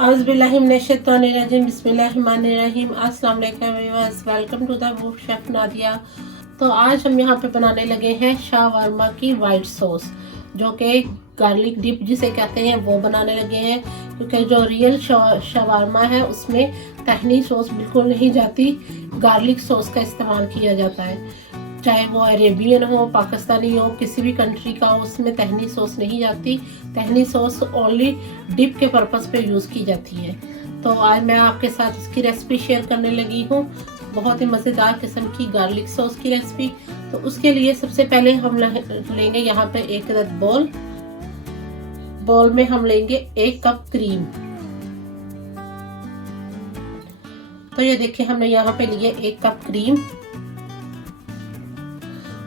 औज़ुबिल्लाहिमिनश्शैतानिर्रजीम बिस्मिल्लाहिर्रहमानिर्रहीम। अस्सलाम वालेकुम viewers, welcome to the woof chef Nadia. तो आज हम यहाँ पे बनाने लगे हैं शावरमा की वाइट सॉस, जो कि गार्लिक डिप जिसे कहते हैं वो बनाने लगे हैं। क्योंकि जो रियल शावरमा है उसमें तहनी सॉस बिल्कुल नहीं जाती, गार्लिक सॉस का इस्तेमाल किया जाता है। चाहे वो अरेबियन हो, पाकिस्तानी हो, किसी भी कंट्री का हो, उसमें तहनी सॉस नहीं जाती। तहनी सॉस ओनली डिप के पर्पस पे यूज़ की जाती है। तो आज मैं आपके साथ इसकी रेसिपी शेयर करने लगी हूँ, बहुत ही मज़ेदार किस्म की गार्लिक सॉस की रेसिपी। तो उसके लिए सबसे पहले हम लेंगे यहाँ पे एक बोल में हम लेंगे 1 कप क्रीम। तो ये देखिए हमने यहाँ पे लिए 1 कप क्रीम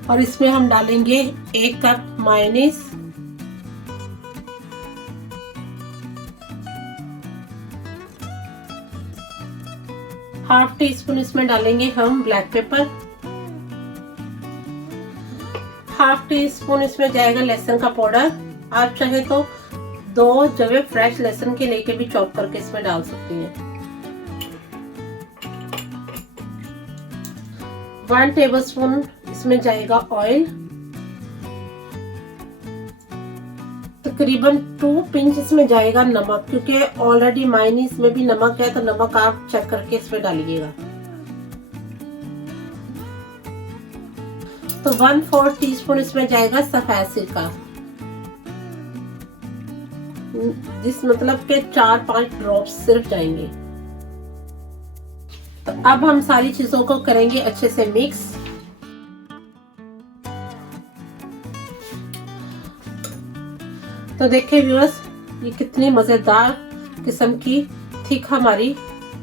और इसमें हम डालेंगे 1 कप मायोनीज, ½ टीस्पून इसमें डालेंगे हम ब्लैक पेपर, ½ टीस्पून इसमें जाएगा लहसुन का पाउडर। आप चाहे तो 2 जवे फ्रेश लहसुन के लेके भी चॉप करके इसमें डाल सकती हैं। 1 टेबलस्पून इसमें जाएगा ऑयल, तकरीबन 2 पिंच इसमें जाएगा नमक, क्योंकि ऑलरेडी मायोनीज में भी नमक है, तो नमक आप चेक करके इसमें डालिएगा। तो 1/4 टीस्पून इसमें जाएगा सफेद सिरका, जिस मतलब के 4-5 ड्रॉप्स सिर्फ जाएंगे। तो अब हम सारी चीजों को करेंगे अच्छे से मिक्स। तो देखिए व्यूअर्स, ये कितनी मजेदार किस्म की थिक हमारी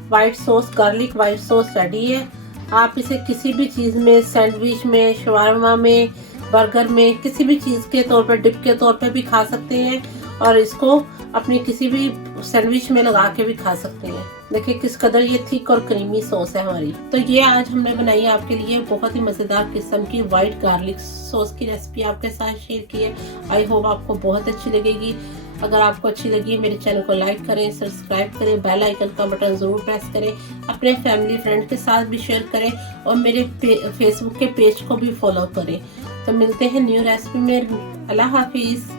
white sauce, garlic white sauce ready है। आप इसे किसी भी चीज में, सैंडविच में, शवारमा में, बर्गर में, किसी भी चीज के तौर पर, डिप के तौर पर भी खा सकते हैं और इसको अपनी किसी भी सैंडविच में लगा के भी खा सकते हैं। देखिए किस कदर ये थिक और क्रीमी सॉस है हमारी। तो ये आज हमने बनाई है आपके लिए बहुत ही मजेदार किस्म की वाइट गार्लिक सॉस की रेसिपी आपके साथ शेयर की है। आई होप आपको बहुत अच्छी लगेगी। अगर आपको अच्छी लगी मेरे चैनल को लाइक करें, सब्सक्राइब करें, बेल आइकन का बटन जरूर प्रेस करें, अपने फैमिली फ्रेंड के साथ भी शेयर करें और मेरे फेसबुक के पेज को भी फॉलो करें। तो मिलते हैं न्यू रेसिपी में। अल्लाह हाफिज।